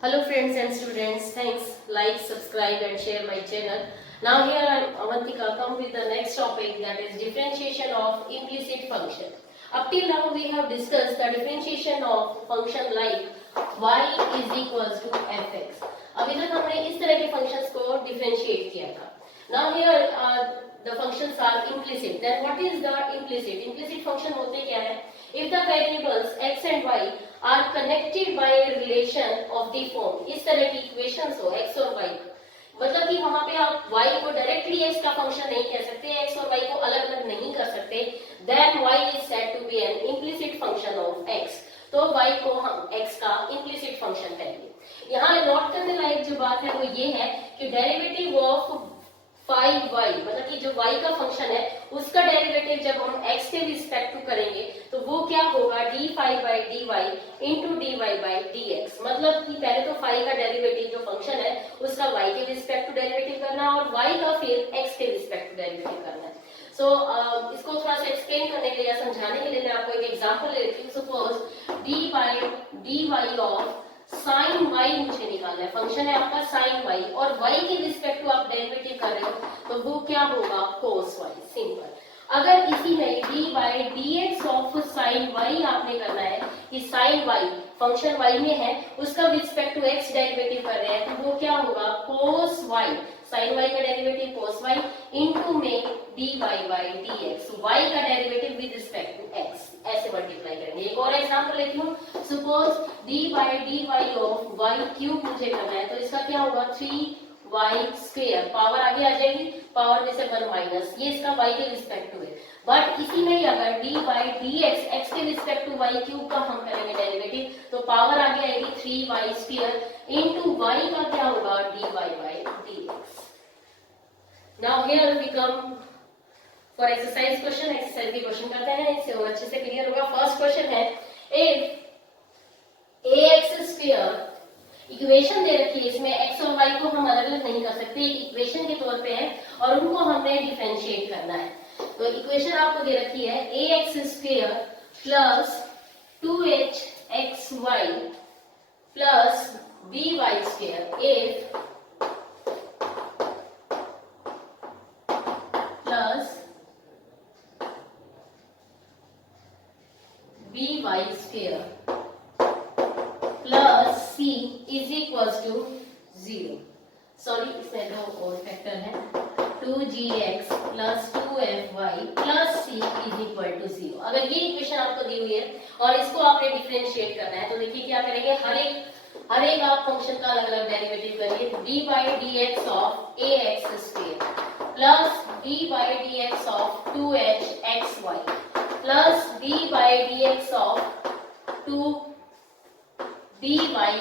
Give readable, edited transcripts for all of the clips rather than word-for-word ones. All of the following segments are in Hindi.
Hello friends and students, thanks, like, subscribe and share my channel. Now here I am Avantika come with the next topic, that is differentiation of implicit function. Up till now we have discussed the differentiation of function like y is equals to fx. अभी तक हमने इस तरह के functions को differentiate किया था. Now here the functions are implicit. Then what is the implicit? Implicit function होते क्या है? If the variables x and y are connected by a relation of the form, इस तरह की equations हो x और y, मतलब कि वहां पे आप y को डायरेक्टली x का फंक्शन नहीं कह सकते, x और y को अलग अलग नहीं कर सकते, then y is said to be an implicit function of x. तो y को हम x का implicit function कहेंगे. यहाँ नोट करने लायक जो बात है वो ये है कि डेरिवेटिव ऑफ 5y, मतलब कि जो y का फंक्शन है उसका डेरिवेटिव जब हम x के रिस्पेक्ट टू करेंगे तो वो क्या होगा, d5 by dy into dy by dx. मतलब कि पहले तो phi का डेरिवेटिव जो फंक्शन है उसका y के रिस्पेक्ट टू डेरिवेटिव करना है और y का फिर x के रिस्पेक्ट टू डेरिवेटिव करना है. सो इसको थोड़ा सा एक्सप्लेन करने के लिए या समझाने के लिए मैं आपको एक एग्जांपल ले लेती हूँ. Suppose d by dy of sine y मुझे निकालना है, फंक्शन है आपका साइन y और y के रिस्पेक्ट टू आप डेरिवेटिव कर रहे हो तो वो क्या होगा, cos y. सिंपल. अगर इसी में d by dx of sine y आपने करना है कि साइन y फंक्शन y में है उसका रिस्पेक्ट टू x डेरिवेटिव कर रहे हैं तो वो क्या होगा, cos y, साइन y का डेरिवेटिव cos y इनटू में dy by dx, y का derivative with respect to x, ऐसे मल्टीप्लाई करेंगे. एक और एग्जांपल लेती हूँ. Suppose d by dy of y cube मुझे करना है तो इसका क्या होगा, 3y स्क्वायर, पावर आगे आ जाएगी, पावर में से 1 माइनस, ये इसका y के रिस्पेक्ट टू है. बट इसी में ही अगर d by dx x के रिस्पेक्ट टू y क्यूब का हम करेंगे डेरिवेटिव तो पावर आगे आएगी 3y स्क्वायर इनटू y का क्या होगा, dy by dx. Now here we come for exercise question. Exercise के क्वेश्चन करते हैं, इससे और अच्छे से क्लियर होगा. फर्स्ट क्वेश्चन है, इफ ax स्क्वायर, इक्वेशन दे रखी है, इसमें x और y को हम अलग अलग नहीं कर सकते, एक इक्वेशन के तौर पे है और उनको हमने डिफरेंशिएट करना है. तो इक्वेशन आपको दे रखी है ax square plus 2hxy plus by square if plus by square plus c is equal to 0. Sorry, इसमें दो और फैक्टर है, 2gx plus 2fy plus c is equal to 0. अगर ये इक्वेशन आपको दी हुई है और इसको आपने डिफरेंशिएट करना है तो देखिए क्या करेंगे, हर एक आप फंक्शन का अलग अलग डेरिवेटिव करिए. d by dx of ax square plus d by dx of 2hxy plus d by dx of 2by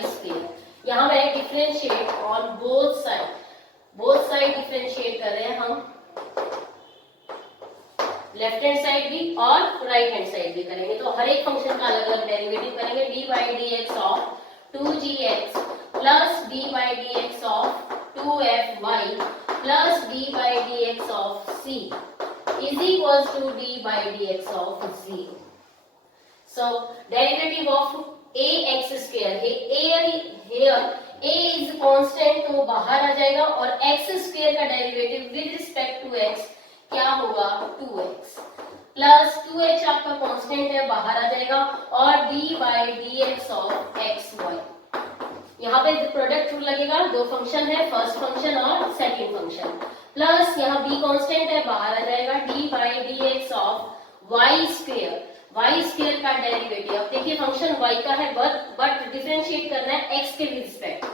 square. यहाँ मैं differentiate on both side differentiate कर रहे हैं हम, लेफ्ट हैंड साइड भी और राइट हैंड साइड भी करेंगे. तो हर एक फंक्शन का अलग अलग डेरिवेटिव करेंगे. d by dx of 2gx plus d by dx of 2fy plus d by dx of c is equals to d by dx of 0. So derivative of ax square है, here a is constant तो बाहर आ जाएगा और x square का derivative with respect to x क्या होगा, 2x प्लस 2h आपका कांस्टेंट है, बाहर आ जाएगा और d by dx of xy. यहाँ पे प्रोडक्ट रूल लगेगा, दो फंक्शन है, फर्स्ट फंक्शन और सेकंड फंक्शन, प्लस यहाँ b कांस्टेंट है, बाहर आ जाएगा d by dx of y square का डेरिवेटिव. अब देखिए फंक्शन y का है बट डिफरेंशिएट करना है x के respect,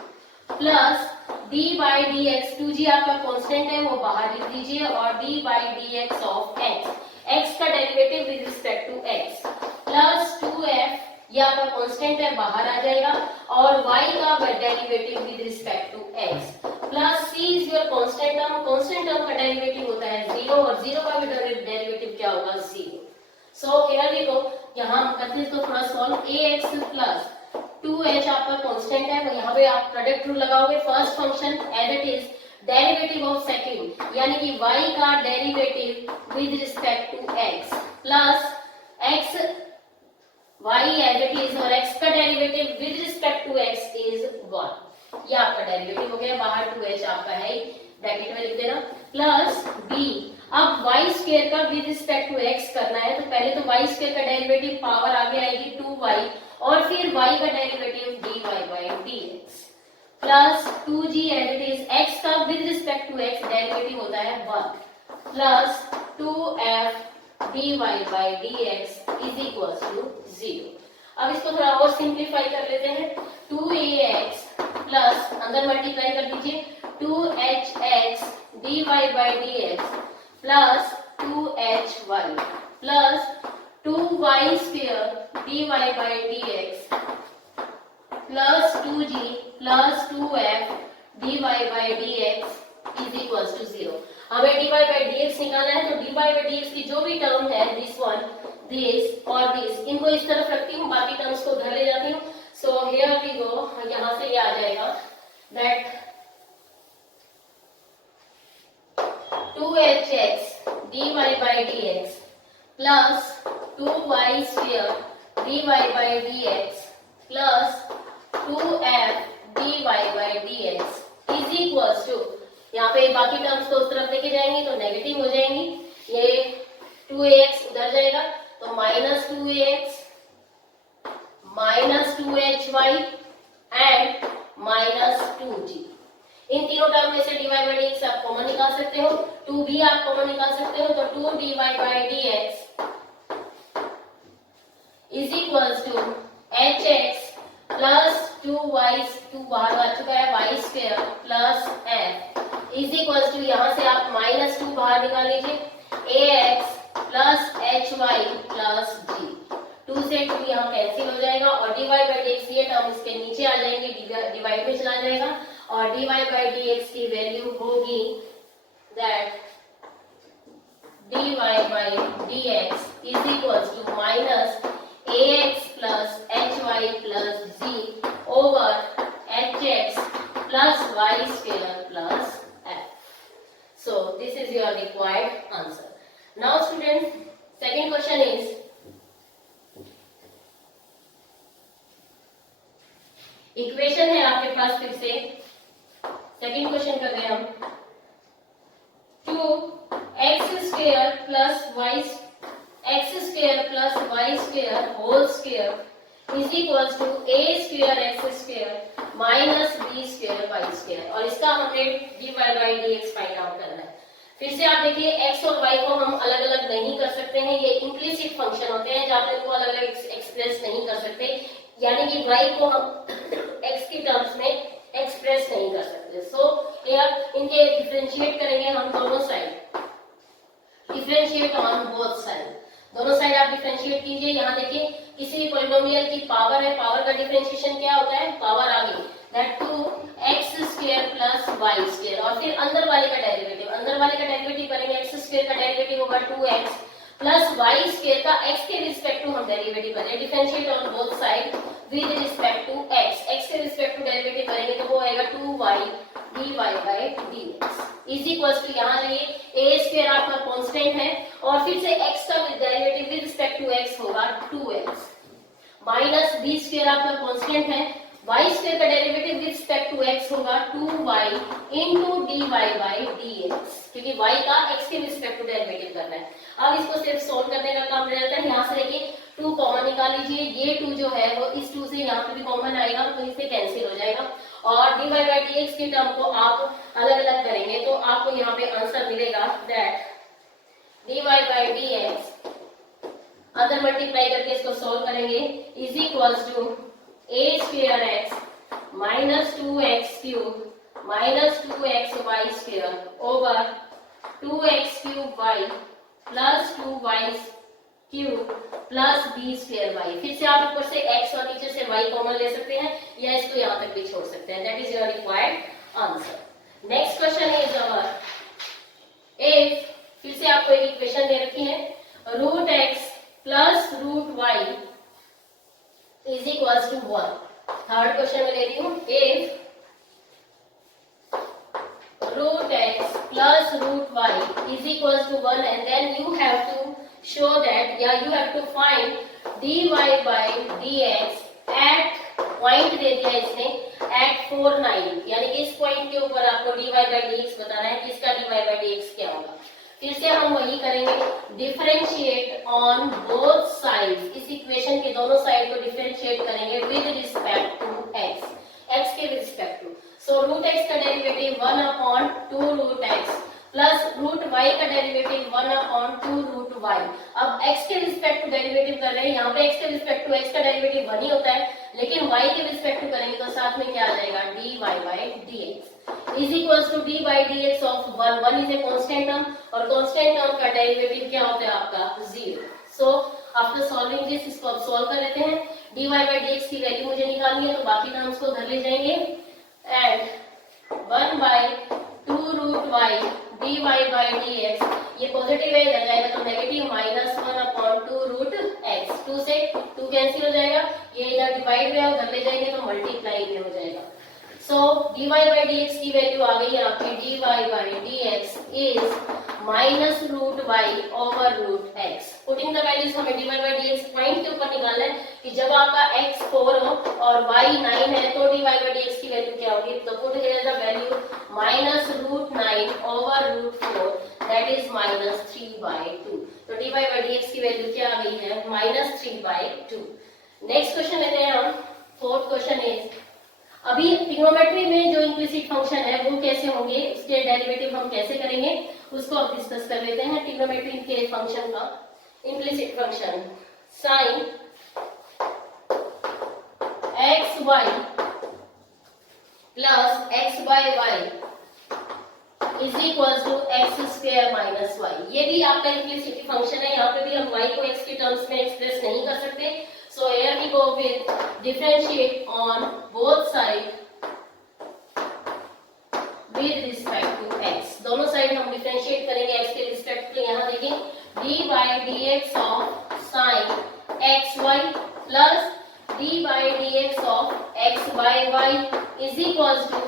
plus d by dx, 2g आपका कांस्टेंट है वो बाहर लिख दीजिए और d by dx of x का derivative with respect to x plus 2f, ये आपका कांस्टेंट है, बाहर आ जाएगा और y का derivative with respect to x plus c is your constant term का डेरिवेटिव होता है 0 और 0 का भी डेरिवेटिव क्या होगा, 0. सो हियर वी गो, यहाँ हम करते हैं इसको थोड़ा सॉल्व. ax प्लस 2h आपका कांस्टेंट है तो यहाँ पे आप प्रोडक्ट रूल लगाओगे. First function as it is derivative of second यानी कि y का derivative with respect to x plus x y as it is और x का derivative with respect to x is 1, ये आपका डेरिवेटिव हो गया, बाहर 2h आपका है, ब्रैकेट में लिख देना, प्लस b। अब y स्क्वायर का विद रिस्पेक्ट टू x करना है, तो पहले तो y स्क्वायर का डेरिवेटिव पावर आगे आएगी 2y, और फिर y का derivative dy by dx plus 2g as it is, x का with respect to x derivative होता है 1 plus 2f dy by dx is equal to 0। अब इसको थोड़ा और सिंप्लीफाई कर लेते हैं, 2ax प्लस अंदर मल्टीप्लाई कर दीजिए 2hx dy by dx plus 2hy plus 2y square dy by dx plus 2g plus 2f dy by dx is equal to 0। हमें dy बाई dx निकालना है, तो dy बाई dx की जो भी टर्म है, दिस वन, दिस और दिस, इनको इस तरफ रखती हूँ, बाकी टर्म्स को उधर ले जाती हूँ। सो हियर वी गो, यहाँ से ये आ जाएगा that 2hx dy by dx plus 2y square dy by dx plus 2f dy by dx is equal to, यहाँ पे बाकी टर्म्स को उस तरफ लेके जाएंगे तो नेगेटिव हो जाएंगी, ये 2ax उधर जाएगा तो minus 2ax minus 2hy and minus 2g। इन तीनों टर्म में से dy बाई dx आप कॉमन निकाल सकते हो, 2 भी आप कॉमन निकाल सकते हो, तो 2 dy by dx is equal to hx plus 2y, 2 बाहर आ चुका है, y square plus f is equal to, यहाँ से आप माइनस 2 बाहर निकाल लीजिए, ax plus hy plus g, 2 से 2 यहाँ कैंसिल हो जाएगा, और dy बाई dx ये टर्म इसके नीचे आ जाएंगे, डिवाइड में चला जाएगा, और dy बाई dx की वैल्यू होगी that dy by dx is equal to minus ax plus hy plus g over hx plus y square plus f। So this is your required answer. Now students, second question is, equation है आपके पास, फिर से सेकंड क्वेश्चन कर रहे हैं हम, 2x square plus y x square plus y square whole square is equal to a square x square minus b square y square, और इसका हमने dy by dx find out करना है। फिर से आप देखिए, x और y को हम अलग अलग नहीं कर सकते हैं, ये इम्प्लिसिट फंक्शन होते हैं जहाँ पे इनको अलग अलग एक्सप्रेस नहीं कर सकते, यानी कि y को हम x की टर्म्स में एक्सप्रेस नहीं कर सकते। सो इनके डिफरेंशिएट करेंगे हम दोनों side, differentiate on both side, दोनों साइड आप डिफरेंशिएट कीजिए। यहाँ देखिए, किसी भी पॉलिनोमियल की पावर है, पावर का डिफरेंशिएशन क्या होता है, पावर आ गई that 2x square plus y square, और फिर अंदर वाले का डेरिवेटिव, अंदर वाले का डेरिवेटिव करेंगे, x स्क्वायर का डेरिवेटिव होगा 2x प्लस y स्क्वायर का x के रिस्पेक्ट टू हम डेरिवेटिव करेंगे, differentiate on both side with respect to x, x के रिस्पेक्ट टू डेरिवेटिव करेंगे तो वो आएगा 2y dy by dx is equal to, यहाँ जाइए a स्क्वायर आपका कांस्टेंट है, और फिर से x का derivative with respect to x होगा 2x माइनस b स्क्वायर आपका कांस्टेंट है, y स्क्वायर का derivative with respect to x होगा 2y into dy by dx, क्योंकि y का x के रिस्पेक्ट टू डेरिवेटिव करना है। अब इसको सिर्फ सोल्व करने का काम रहता है, यहाँ से देखिए 2 कॉमन निकाल लीजिए, ये 2 जो है वो इस 2 से यहाँ पे भी कॉमन आएगा, तो इससे कैंसिल हो जाएगा, और dy बाई dx की टर्म को आप अलग अलग करेंगे तो आपको यहाँ पे आंसर मिलेगा that dy by dx other multiply करके इसको सोल्व करेंगे is equals to a square x minus 2x cube minus 2xy square over 2x cube y plus 2y cube plus b square y। फिर से आप ऊपर से x और नीचे से y कॉमन ले सकते हैं, या इसको यहाँ तक भी छोड़ सकते हैं। That is your required answer. Next question is our, if, फिर से आपको एक इक्वेशन दे रखी है, root x plus root y is equals to 1। Third question में ले रही हूँ, if root x plus root y is equals to 1, and then you have to show that, yeah, you have to find dy by dx at point दे दिया इसने एट 4 9, यानी कि इस पॉइंट के ऊपर आपको dy बाई dx बताना है कि इसका dy बाई dx क्या होगा। फिर से हम वही करेंगे, डिफरेंशिएट ऑन बोथ साइड्स, इस इक्वेशन के दोनों साइड को डिफरेंशिएट करेंगे with respect to x, x के respect to. So root x का derivative 1 upon 2 root x plus root y का डेरिवेटिव 1 अपॉन 2 रूट y। अब x के रिस्पेक्ट टू डेरिवेटिव कर रहे हैं, यहाँ पे x के रिस्पेक्ट टू x का डेरिवेटिव 1 ही होता है, लेकिन y के रिस्पेक्ट टू करेंगे तो साथ में क्या आ जाएगा, dy by dx is equals to d by dx of 1, 1 is a constant term और कांस्टेंट टर्म का डेरिवेटिव क्या होता है आपका 0। सो आफ्टर सॉल्विंग दिस, इसको अब सॉल्व कर लेते हैं। dy बाई dx की वैल्यू मुझे निकालनी है, तो बाकी टर्म्स को घर ले जाएंगे and 1 by 2 root y dy by dx, ये पॉजिटिव है, इधर जाएगा तो negative minus 1 upon 2 root x, 2 से 2 कैंसिल हो जाएगा, ये इधर डिवाइड में उधर ले जाएंगे तो मल्टीप्लाई में हो जाएगा। सो dy बाई dx की वैल्यू आ गई आपकी, dy by dx is minus root y over root x। Putting the values, हमें dy बाई dx पॉइंट के ऊपर निकालना है कि जब आपका x 4 हो और y 9 है तो dy बाई dx की वैल्यू क्या होगी। तो put here the value minus root 9 over root 4 that is minus 3 by 2। तो dy बाई dx की वैल्यू क्या आ गई है, माइनस 3 बाई 2। नेक्स्ट क्वेश्चन लेते हैं हम। फोर्थ क्वेश्चन इज, अभी ट्रिग्नोमेट्री में जो इम्प्लिसिट फंक्शन है वो कैसे होंगे, उसके डेरिवेटिव हम कैसे करेंगे, उसको अब डिस्कस कर लेते हैं। ट्रिग्नोमेट्री के फंक्शन का implicit function sin x y plus x by y is equal to x square minus y. ये भी आपका इम्प्लिसिट फंक्शन है, यहाँ पे भी हम y को x के टर्म्स में एक्सप्रेस नहीं कर सकते। So here we go with differentiate on both side with respect to x। दोनों साइड हम डिफरेंशिएट करेंगे x के रिस्पेक्ट में। यहाँ देखिए d by dx of sin x y plus d by dx of x by y is equal to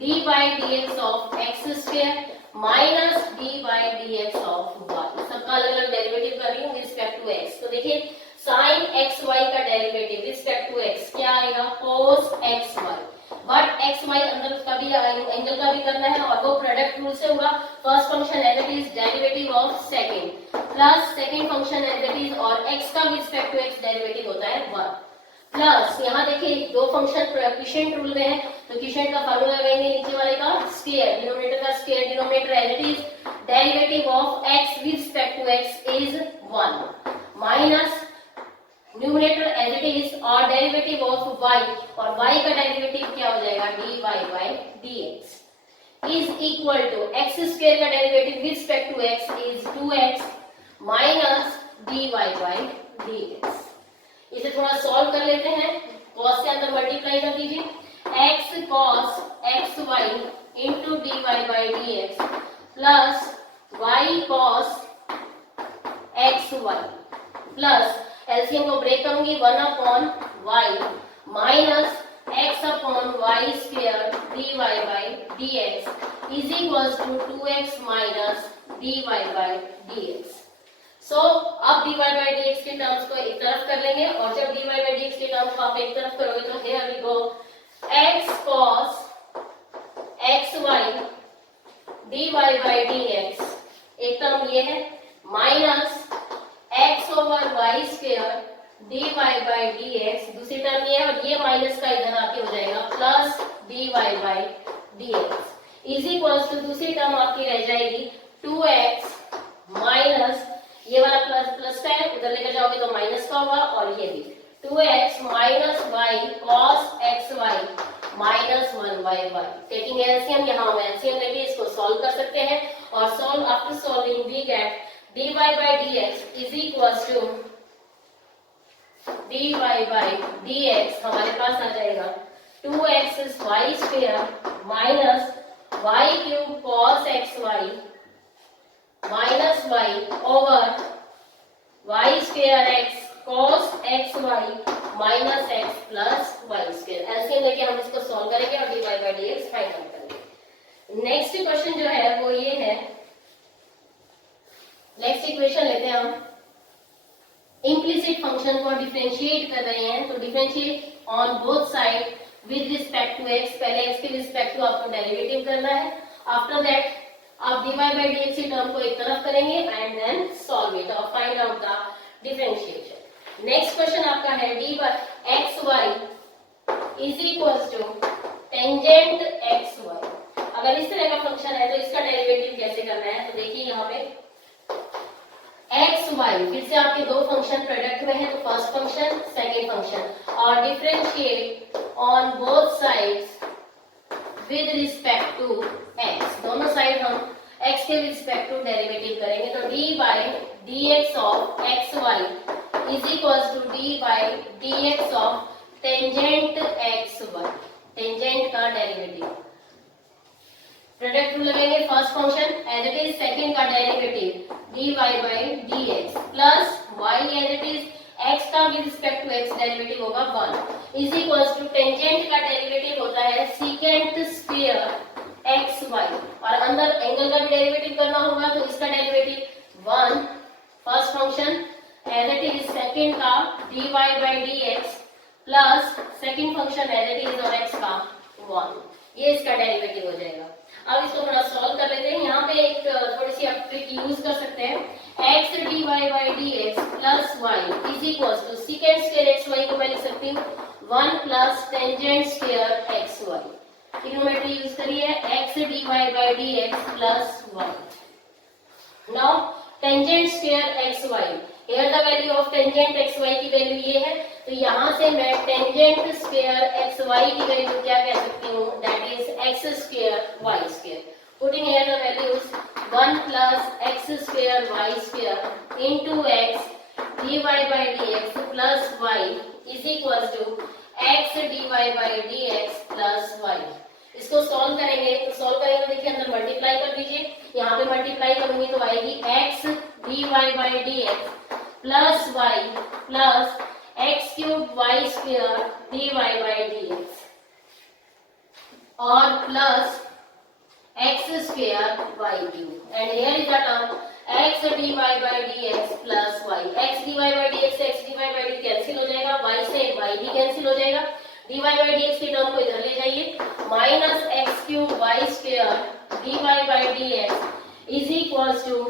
d by dx of x square minus d by dx of y। सबका अलग अलग डेरिवेटिव कर रही हूँ रिस्पेक्ट टू x। तो देखिए sin x y का डेरिवेटिव रिस्पेक्ट टू x क्या आएगा, cos x y, but x y अंदर उसका भी एंगल का भी करना है और वो प्रोडक्ट रूल से होगा। First function as it is derivative of second plus second function as it is और x का रिस्पेक्ट टू x डेरिवेटिव होता है 1 प्लस, यहाँ देखिए दो फंक्शन क्विशेंट रूल में है तो क्विशेंट का फार्मूला लगाएंगे, नीचे वाले का स्क्वायर, डिनोमिनेटर का square, denominator as it is derivative of x with respect to x is 1 minus numerator as it is और डेरिवेटिव ऑफ y, और y का डेरिवेटिव क्या हो जाएगा, dy by dx is equal to x square का derivative with respect to x is 2x minus dy by dx। इसे थोड़ा सॉल्व कर लेते हैं, cos से अंदर मल्टीप्लाई कर दीजिए, x cos xy into dy by dx plus y cos xy plus LCM को ब्रेक करूंगी 1 upon y minus x upon y square dy by dx is equal to 2x minus dy by dx। So अब dy बाई dx के टर्म्स को एक तरफ कर लेंगे और जब dy बाई dx के टर्म्स को आप एक तरफ करोगे तो here we go x cos xy dy by dx, एक टर्म ये है, minus x over y square dy by dx, दूसरी टर्म ये है और ये माइनस का इधर आके हो जाएगा plus dy by dx is equal to दूसरी टर्म आपकी रह जाएगी 2x माइनस, ये वाला प्लस प्लस का है उधर लेकर जाओगे तो माइनस का होगा और ये भी 2x minus y cos xy minus 1 by y। Taking LCM, यहाँ हम एलसीएम लेके इसको सॉल्व कर सकते हैं और solve after solving we get dy by dx is equals to dy by dx हमारे पास आ जाएगा 2x y square minus y cube cos xy minus y over y square x cos xy minus x plus y square। LCM लेके हम इसको सॉल्व करेंगे और dy by dx find out करेंगे। नेक्स्ट क्वेश्चन जो है वो ये है, नेक्स्ट इक्वेशन लेते हैं हम। इम्प्लिसिट फंक्शन को डिफरेंशिएट कर रहे हैं तो differentiate on both side with respect to x, पहले एक्स के रिस्पेक्ट टू आपको डेरिवेटिव करना है, आफ्टर दैट आप dy by dx की टर्म को एक तरफ करेंगे एंड देन सॉल्व इट और find out the differentiation. Next question आपका है dy xy is equals to tangent xy। अगर इस तरह का फंक्शन है तो इसका डेरिवेटिव कैसे करना है, तो देखिए यहाँ पे एक्स वाई फिर से आपके दो फंक्शन प्रोडक्ट में है, तो फर्स्ट फंक्शन सेकेंड फंक्शन और differentiate on both sides with respect to x, दोनों साइड हम एक्स के रिस्पेक्ट टू डेरिवेटिव करेंगे। तो d by d x of x y is equals to d by d x of tangent x y, tangent का डेरिवेटिव प्रोडक्ट रूल लगाएंगे, first function as it is, second का derivative dy by dx plus y as it is, x का with respect to x derivative होगा 1 इज इक्वल्स टू टेंजेंट का डेरिवेटिव होता है सीकेंट स्क्वायर xy और अंदर एंगल का भी डेरिवेटिव करना होगा, तो इसका derivative 1 first function as it is, second का dy by dx plus second function as it is और x का 1, ये इसका डेरिवेटिव हो जाएगा। अब इसको थोड़ा सॉल्व कर लेते हैं। यहाँ पे एक थोड़ी सी आप ट्रिक यूज कर सकते हैं, x dy by dx plus y is equals to secant square xy को मैं लिख सकती हूँ 1 plus tangent square xy, trigonometry use करिए, x dy by dx plus y। Now tangent square xy, here the value of tangent xy की वैल्यू ये है, तो यहाँ से मैं टेंजेंट स्क्वायर xy की वैल्यू क्या कह सकती हूँ, that is x square y square, putting here the values 1 plus x square y square into x dy by dx plus y is equals to x dy by dx plus y। इसको सॉल्व करेंगे, तो सॉल्व करेंगे तो देखिए अंदर मल्टीप्लाई कर दीजिए, यहाँ पे मल्टीप्लाई करूंगी तो आएगी x dy by dx plus y plus x cube y square dy by dx और plus x square y cube and here is the term x dy by dx plus y, x dy by dx से x dy by dx cancel हो जाएगा, y से y भी कैंसिल हो जाएगा, dy by dx की टर्म को इधर ले जाइए, minus x cube y square dy by dx is equals to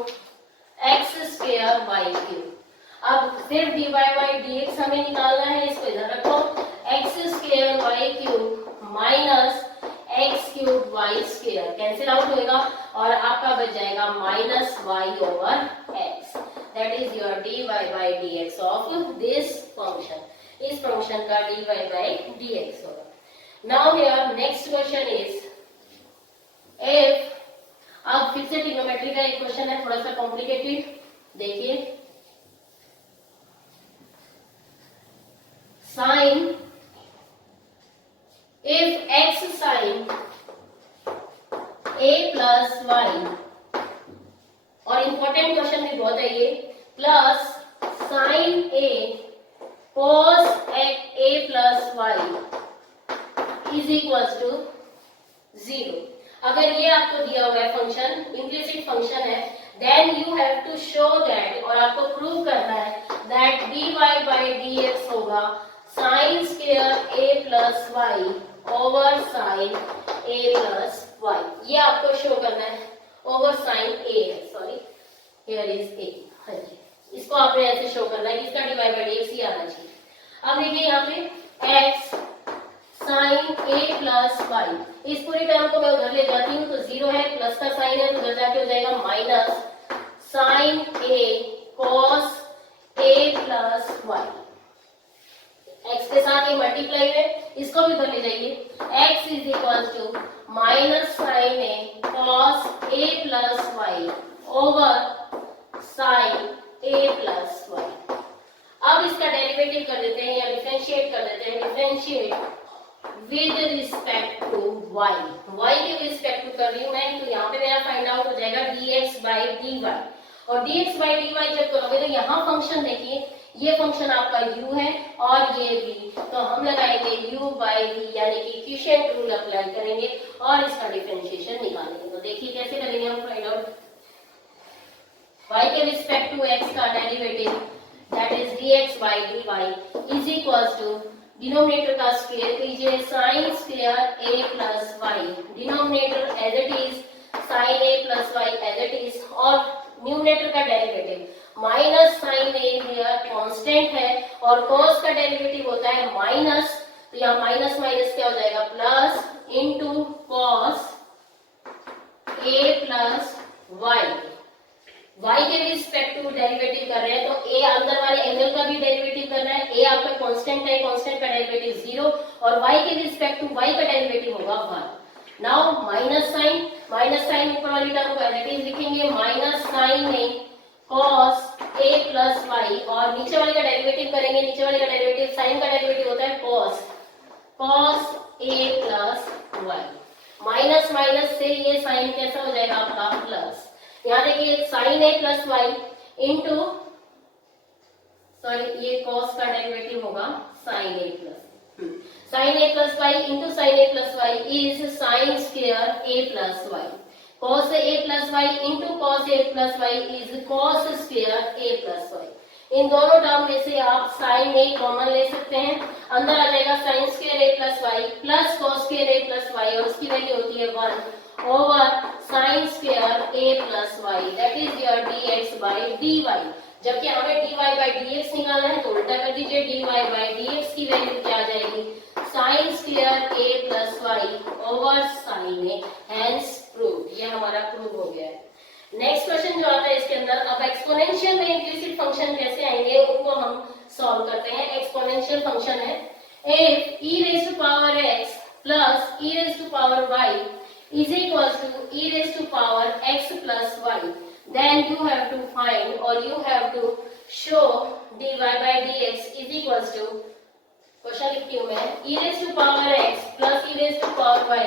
x square y cube. अब फिर dy by dx हमें निकालना है, इसको इधर रखो, x square y cube minus x cube y square cancel out होएगा और आपका बच जाएगा minus y over x, that is your dy by dx of this function, इस फंक्शन का dy by dx होगा। Now here next question is if, अब फिर से ट्रिग्नोमेट्री का एक क्वेश्चन है थोड़ा सा कॉम्प्लिकेटेड, देखिए sine, if x sine a plus y, और इंपॉर्टेंट क्वेश्चन भी बहुत है ये, plus sine a cos a plus y is equals to 0। अगर ये आपको दिया हुआ है फंक्शन, इम्प्लिसिट फंक्शन है, then you have to show that, और आपको प्रूव करना है दैट dy by dx होगा sine square a plus y over sine a plus y, ये आपको शो करना है, ओवर साइन a है, सॉरी हियर इज a, हाँ जी, इसको आपने ऐसे शो करना है कि इसका dy by dx ही आना चाहिए। अब देखिए यहाँ पे x sine a plus y, इस पूरी टर्म को मैं उधर ले जाती हूँ तो 0 है, प्लस का साइन है तो उधर जाके हो जाएगा minus sine a cos a plus y, x के साथ ये मल्टीप्लाई है, इसको भी उधर ले जाइए, x is equal to minus sine a cos a plus y over sine a plus y। अब इसका डेरिवेटिव कर देते हैं या डिफरेंशिएट कर देते हैं, differentiate with respect to y, y के रिस्पेक्ट टू कर रही हूँ मैं, तो यहाँ पे मेरा फाइंड आउट हो जाएगा dx by dy, और dx by dy जब करोगे तो यहाँ फंक्शन देखिए, ये फंक्शन आपका u है और ये v, तो हम लगाएंगे u by v यानी कि क्वोशिएंट रूल अप्लाई करेंगे और इसका डिफरेंशिएशन निकालेंगे। तो देखिए कैसे करेंगे हम फाइंड आउट, y के रिस्पेक्ट टू x का derivative that is dx by dy is equals to denominator का स्क्वायर कीजिए, sine square a plus y, denominator as it is sine a plus y as it is, और न्यूमरेटर का derivative minus sine a here constant है और cos का डेरिवेटिव होता है माइनस, तो यहाँ माइनस माइनस क्या हो जाएगा plus into cos a plus y, y के रिस्पेक्ट टू डेरिवेटिव कर रहे हैं तो a अंदर वाले एंगल का भी डेरिवेटिव कर रहा है, a आपका कांस्टेंट है, कांस्टेंट का डेरिवेटिव 0 और y के रिस्पेक्ट टू y का डेरिवेटिव होगा 1। नाउ माइनस साइन ऊपर वाली टर्म को एज इट इज लिखेंगे, minus sine a cos a plus y, और नीचे वाले का डेरिवेटिव करेंगे, नीचे वाले का डेरिवेटिव साइन का डेरिवेटिव होता है cos a plus y, minus minus से ये साइन कैसा हो जाएगा आपका प्लस, यहाँ देखिए sine a plus y into, sorry ये cos का डेरिवेटिव होगा sine a plus y into sine a plus y is sine square a plus y, cos a plus y into cos a plus y is cos square a plus y. इन दोनों टर्म में से आप साइन a कॉमन ले सकते हैं, अंदर आ जाएगा sine square a plus y plus cos square a plus y और उसकी वैल्यू होती है 1 over sine square a plus y, that is your dx by dy। जबकि हमें dy बाय dx निकालना है तो उल्टा कर दीजिए, dy बाय dx की वैल्यू क्या आ जाएगी sine square a plus y over sine a, hence prove, ये हमारा प्रूव हो गया है। नेक्स्ट क्वेश्चन जो आता है इसके अंदर, अब एक्सपोनेंशियल में इम्प्लिसिट फंक्शन कैसे आएंगे उनको हम सॉल्व करते हैं। एक्सपोनेंशियल फंक्शन है if e raised to power x plus e raised to power y is equals to e raised to power x plus y, then you have to find or you have to show dy by dx is equals to, question लिखती हूँ मैं, e raised to power x plus e raised to power y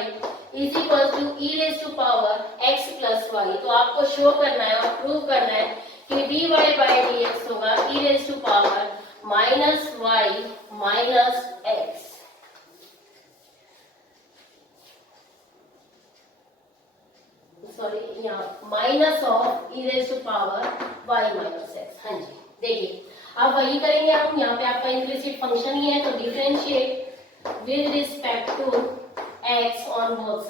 is equals to e raised to power x plus y। तो आपको शो करना है और प्रूव करना है कि dy by dx होगा e raised to power minus y minus x, sorry यहाँ minus of e raised to power y minus x। हाँ जी देखिए अब वही करेंगे हम, यहाँ पे आपका इम्प्लिसिट फंक्शन ही है तो differentiate with respect to x on both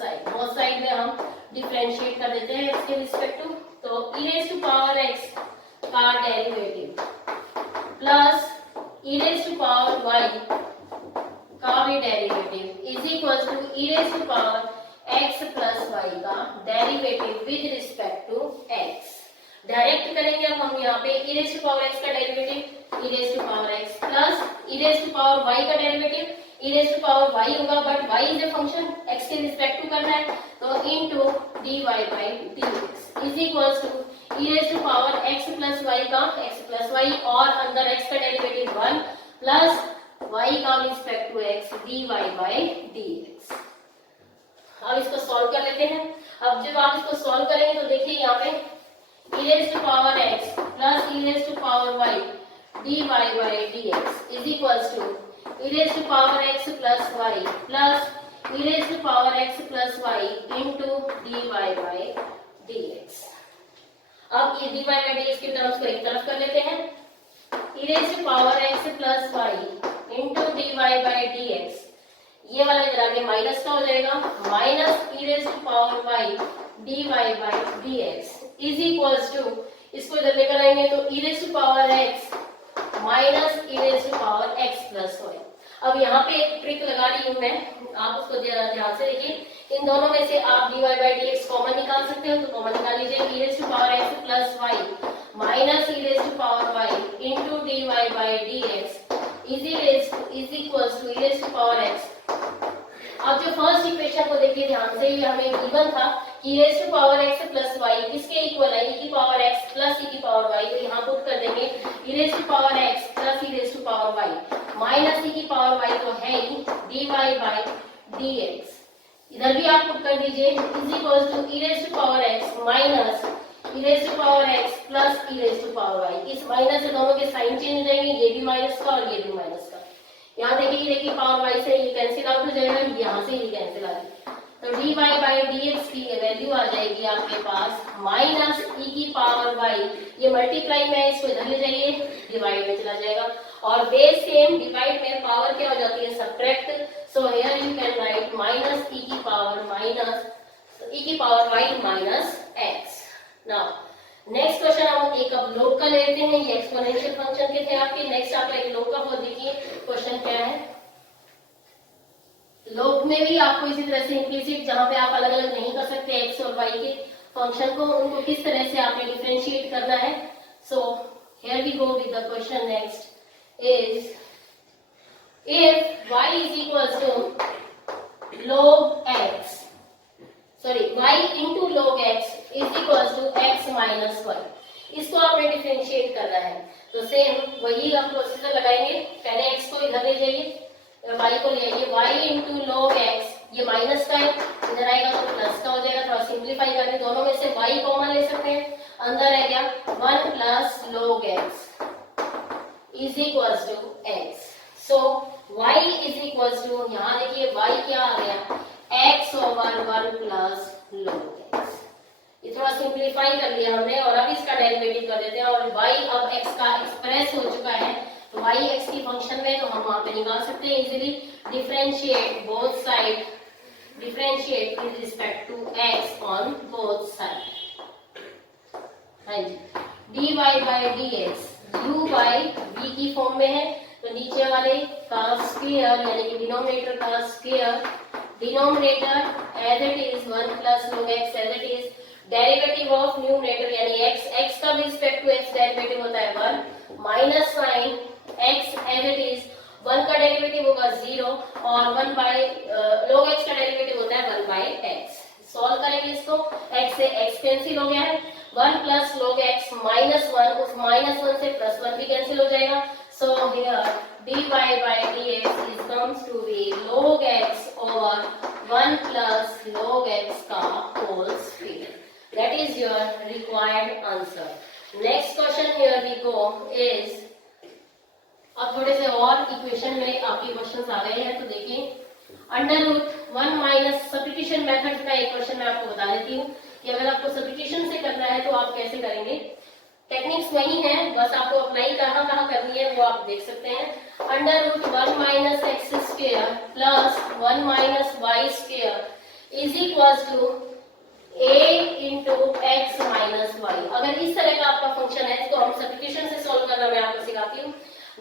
side में हम डिफरेंशिएट कर देते हैं x के रिस्पेक्ट टू, तो e raised to power x का derivative plus e raised to power y का भी derivative is equal to e raised to power x plus y का derivative with respect to x। Direct करेंगे अब हम यहाँ पे e raised to power x का derivative e raised to power x plus e raised to power y का derivative e raised to power y होगा, but y is a function x के रिस्पेक्ट टू करना है तो into dy by dx is equals to e raised to power x plus y का x प्लस y और अंदर x का डेरिवेटिव 1 प्लस y का respect to x dy by dx। अब इसको सॉल्व कर लेते हैं। अब जब आप इसको सॉल्व करेंगे तो देखिए यहाँ पे e raised to power x plus e raised to power y dy by dx is equals to e raised to power x plus y plus e raised to power x plus y into dy by dx। अब ये dy by dx की टर्म्स को एक तरफ कर लेते हैं, e raised to power x plus y into dy by dx, ये वाला इधर आगे माइनस का हो जाएगा, minus e raised to power y dy by dx is equals to, इसको इधर लेकर आएंगे तो e raised to power x minus e raised to power x plus y। अब यहाँ पे एक ट्रिक लगा रही हूँ मैं, आप उसको ध्यान से देखिए, इन दोनों में से आप dy by dx कॉमन निकाल सकते हो तो कॉमन निकाल लीजिए, e raised to power x plus y minus e raised to power y into dy by dx is equals to e raised to power x। अब जो फर्स्ट इक्वेशन को देखिए ध्यान से, ये हमें गिवन था e raised to power x plus y किसके इक्वल है, e की पावर x प्लस e की पावर y, तो यहाँ पुट कर देंगे e raised to power x plus e raised to power y minus e की पावर y तो है ही dy by dx, इधर भी आप पुट कर दीजिए is equal to e raised to power x minus e raised to power x plus e raised to power y। इस माइनस से दोनों के साइन चेंज हो जाएंगे, ये भी माइनस का और ये भी माइनस का। यहाँ देखिए पावर y से ये कैंसिल आउट हो जाएगा, यहाँ से ये कैंसिल आ जाएगा, तो dy by dx की वैल्यू आ जाएगी आपके पास माइनस e की पावर y, ये मल्टीप्लाई में इसको इधर ले जाइए डिवाइड में चला जाएगा और बेस सेम, डिवाइड में पावर क्या हो जाती है subtract, so here you can write minus e की power y minus x। Now next question हम एक अब लोग का लेते हैं, ये एक्सपोनेंशियल फंक्शन के थे आपके। नेक्स्ट आपका एक लोग का हो, देखिए क्वेश्चन क्या है। लोग में भी आपको इसी तरह से इम्प्लिसिट, जहां पे आप अलग अलग नहीं कर सकते x और y के फंक्शन को, उनको किस तरह से आपने डिफरेंशिएट करना है। So here we go with the question. Next is if y is equals to log x, sorry y into log x is equals to x minus 1, इसको आपने डिफरेंशिएट करना है। तो सेम वही हम प्रोसीजर लगाएंगे, पहले x को इधर ले जाइए, y को ले आइए, y into log x, ये माइनस का है, इधर आएगा तो प्लस का हो जाएगा। थोड़ा सिंप्लीफाई करके दोनों में से y कॉमन ले सकते हैं, अंदर रह गया 1 plus log x is equals to x। So y is equals to, यहाँ देखिए y क्या आ गया x over 1 plus log x। ये थोड़ा सिंप्लीफाई कर लिया हमने और अब इसका डेरिवेटिव कर देते हैं। और y अब x का एक्सप्रेस हो चुका है, तो y x की फंक्शन में, तो हम वहां पे निकाल सकते हैं easily. Differentiate both side, differentiate with respect to x on both side. हाँ जी, dy by dx u by v की फॉर्म में है, तो नीचे वाले का स्क्वायर यानी कि डिनोमिनेटर का square, denominator as it is 1 plus log x as it is, derivative of numerator यानी x का भी रिस्पेक्ट टू x डेरिवेटिव होता है 1, minus sine x as it is, 1 का डेरिवेटिव होगा 0 और 1 बाय log x का डेरिवेटिव होता है 1 बाय x। सॉल्व करेंगे इसको, x से x कैंसिल हो गया है, 1 प्लस log x माइनस 1, उस माइनस 1 से प्लस 1 भी कैंसिल हो जाएगा। So here dy by dx is comes to be log x over 1 plus log x का whole square. That is your required answer. Next question here we go is, अब थोड़े से और इक्वेशन में आपके क्वेश्चंस आ गए हैं, तो देखिए under root 1 minus substitution method का एक क्वेश्चन मैं आपको बता देती हूँ कि अगर आपको सब्स्टिट्यूशन से करना है तो आप कैसे करेंगे। टेक्निक्स वही है, बस आपको अप्लाई कहाँ कहाँ करनी है वो आप देख सकते हैं। Under root 1 minus x square plus 1 minus y square is equals to a into x minus y. अगर इस तरह का आपका फंक्शन है तो हम सब्स्टिट्यूशन से सॉल्व करना मैं आपको सिखाती हूँ।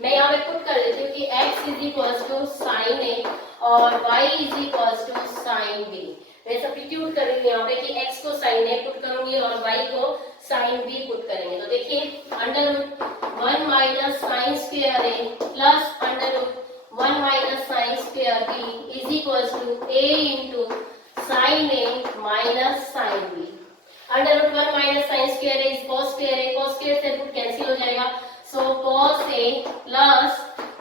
मैं यहाँ पे पुट कर देती हूँ कि x is equals to sine A और y is equals to sine B. मैं सब्स्टिट्यूट कर रही हूँ यहाँ पे कि x को साइन ए पुट करूंगी और y को साइन बी पुट करेंगे। तो देखिए under root 1 minus sine square a plus under root 1 minus sine square b is equals to a into sine a minus sine b. Under root 1 minus sine square a is cos square a, cos square से रूट कैंसिल हो जाएगा, सो कॉस ए प्लस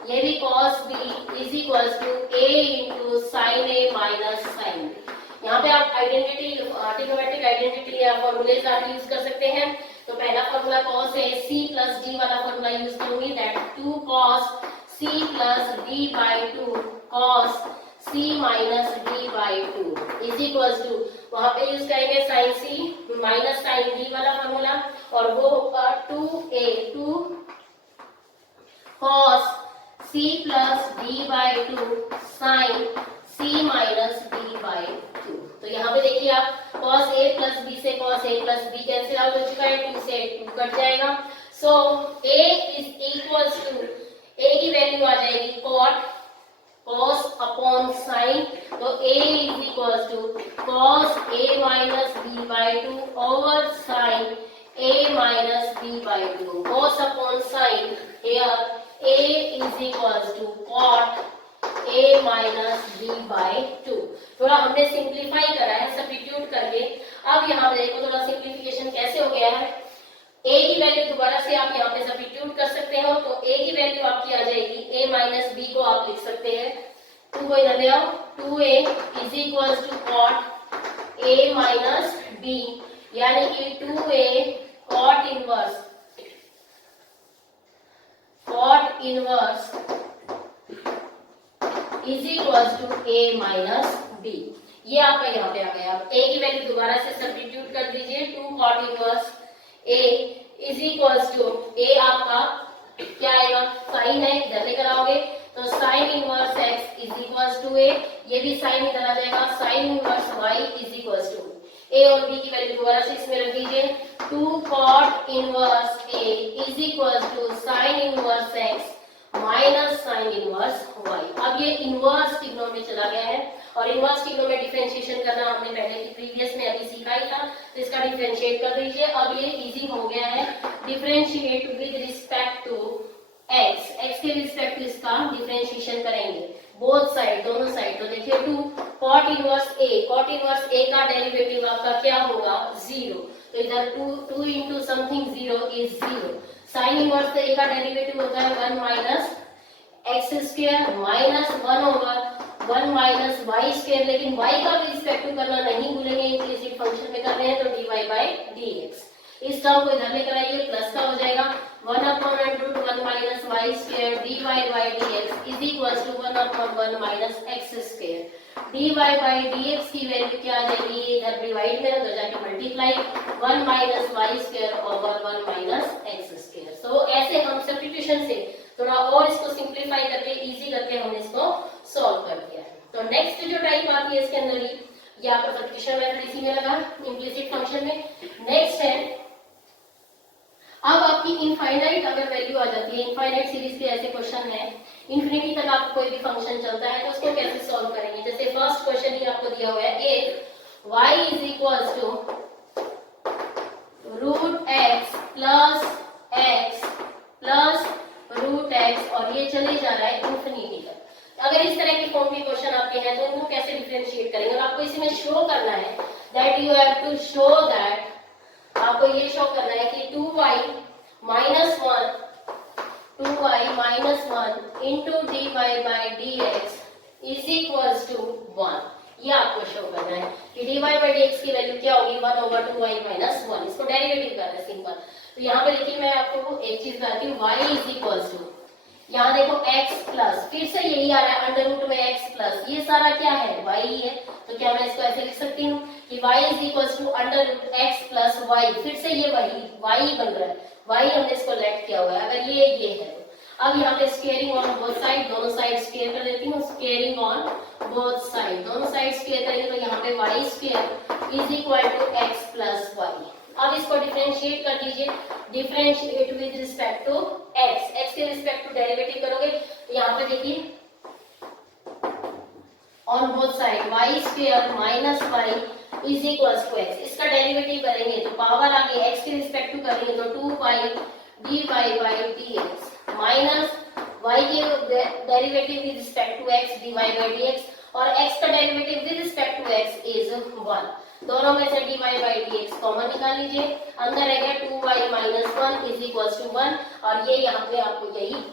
ये भी cos b is equals to a into sine a minus sine b. यहाँ पे आप आइडेंटिटी, ट्रिग्नोमेट्रिक आइडेंटिटी या फॉर्मूलेज आप यूज कर सकते हैं। तो पहला formula cos a c plus d वाला फॉर्मूला यूज करूंगी, that 2 cos c plus d by 2 cos c minus d by 2 is equals to, वहां पे यूज करेंगे sin c minus sin d वाला फॉर्मूला और वो होगा 2 cos c plus d by 2 sin c minus d by 2। तो यहाँ पे देखिए आप cos a प्लस b से cos a plus b cancel out हो चुका है, 2 से 2 कट जाएगा। So a is equals to, a की वैल्यू आ जाएगी cos अपॉन sin, तो a is equals to cos a minus b by 2 over sin a minus b by 2। cos upon sin, here a is equals to cot a minus b by 2। थोड़ा हमने सिंप्लीफाई करा है सब्स्टिट्यूट करके। अब यहाँ पे देखो थोड़ा सिंप्लीफिकेशन कैसे हो गया है। a की वैल्यू दोबारा से आप यहाँ पे सब्स्टिट्यूट कर सकते हो, तो a की वैल्यू आपकी आ जाएगी a माइनस b को आप लिख सकते हैं, 2 को इधर ले आओ, 2a is equals to cot a minus b, यानी कि 2a cot inverse is equals to a minus b। ये आपका यहाँ पे आ गया। अब a की वैल्यू दोबारा से सब्स्टिट्यूट कर दीजिए, 2 cot inverse a is equals to, a आपका क्या आएगा, साइन है इधर लेकर आओगे तो sine inverse x is equal to a, ये भी साइन इधर आ जाएगा, sine inverse y is equal to a और b की वैल्यू दोबारा से इसमें रख दीजिए, 2 cot inverse a is equal to sine inverse x minus sine inverse y। अब ये इनवर्स टिग्नो में चला गया है और इनवर्स टिग्नो में डिफरेंशिएशन करना हमने पहले की प्रीवियस में अभी सीखा ही था, तो इसका डिफरेंशिएट कर दीजिए। अब ये इजी हो गया है, differentiate with respect to x, x के रिस्पेक्ट टू इसका डिफरेंशिएशन करेंगे बोथ साइड, दोनों साइड। तो देखिए 2 cot inverse a, cot inverse a का डेरिवेटिव आपका क्या होगा 0, तो इधर 2 into something 0 is 0। Sine inverse a का डेरिवेटिव होता है 1 minus x square minus 1 over 1 minus y square, लेकिन y का भी रिस्पेक्ट करना नहीं भूलेंगे, इम्प्लिसिट फंक्शन में कर रहे हैं तो dy बाई dx। इस टर्म को इधर लेकर आइए, प्लस का हो जाएगा 1 upon root 1 minus y square dy by dx is equal to 1 upon 1 minus x square. dy by dx की वैल्यू क्या आ जाएगी, इधर डिवाइड में तो जाके multiply 1 minus y square over 1 minus x square. तो ऐसे हम सब्स्टिट्यूशन से थोड़ा और इसको सिंप्लीफाई करके इजी करके हमने इसको सॉल्व कर दिया है। तो नेक्स्ट जो टाइप आती है इसके अंदर ही, ये आपका सब्स्टिट्यूशन मेथड इसी में लगा इम्प्लिसिट फंक्शन में। नेक्स्ट है, अब आपकी इनफाइनाइट अगर वैल्यू आ जाती है, इनफाइनाइट सीरीज के ऐसे क्वेश्चन है, इन्फिनिटी तक आपको कोई भी फंक्शन चलता है तो उसको कैसे सॉल्व करेंगे। जैसे फर्स्ट क्वेश्चन ही आपको दिया हुआ है, if y is equal to root x plus root x और ये चले जा रहा है इन्फिनिटी तक। अगर इस तरह के फॉर्म के क्वेश्चन आपके हैं तो उनको कैसे डिफरेंशिएट करेंगे, और आपको इसमें शो करना है that you have to show that, आपको ये शो करना है कि 2y minus 1 into dy by dx is equal to 1। ये आपको शो करना है कि dy बाई dx की वैल्यू क्या होगी 1 ओवर 2y माइनस 1। इसको डेरिवेटिव कर रहे हैं सिंपल। तो यहाँ पे देखिए मैं आपको एक चीज बताती हूँ, y इज इक्वल टू, यहाँ देखो x प्लस, फिर से यही आ रहा है अंडर रूट में x प्लस, ये सारा क्या है y ही है, तो क्या मैं इसको ऐसे लिख सकती हूँ कि y is equal to under root x plus y, फिर से ये वही y बन रहा है, y हमने इसको लेट किया हुआ है। अगर ये है तो अब यहाँ पे स्क्वेयरिंग ऑन बोथ साइड, दोनों साइड स्क्वेयर कर देती हूँ, स्क्वेयरिंग ऑन बोथ साइड, दोनों साइड स्क्वेयर करेंगे तो यहाँ पे y square is equal to x plus y. अब इसको डिफरेंशिएट कर दीजिए, differentiate with respect to x, x के रिस्पेक्ट टू डेरिवेटिव करोगे तो यहाँ पे देखिए on both side y square minus y is equal to x, इसका डेरिवेटिव करेंगे तो पावर आगे x के रिस्पेक्ट टू करेंगे तो 2 pi dy by dx minus y के derivative with respect to x dy by dx और x का derivative with respect to x is 1। दोनों में से dy बाई dx कॉमन निकाल लीजिए, अंदर रहेगा 2y minus 1 is equal to 1 और ये यहाँ पे आपको यही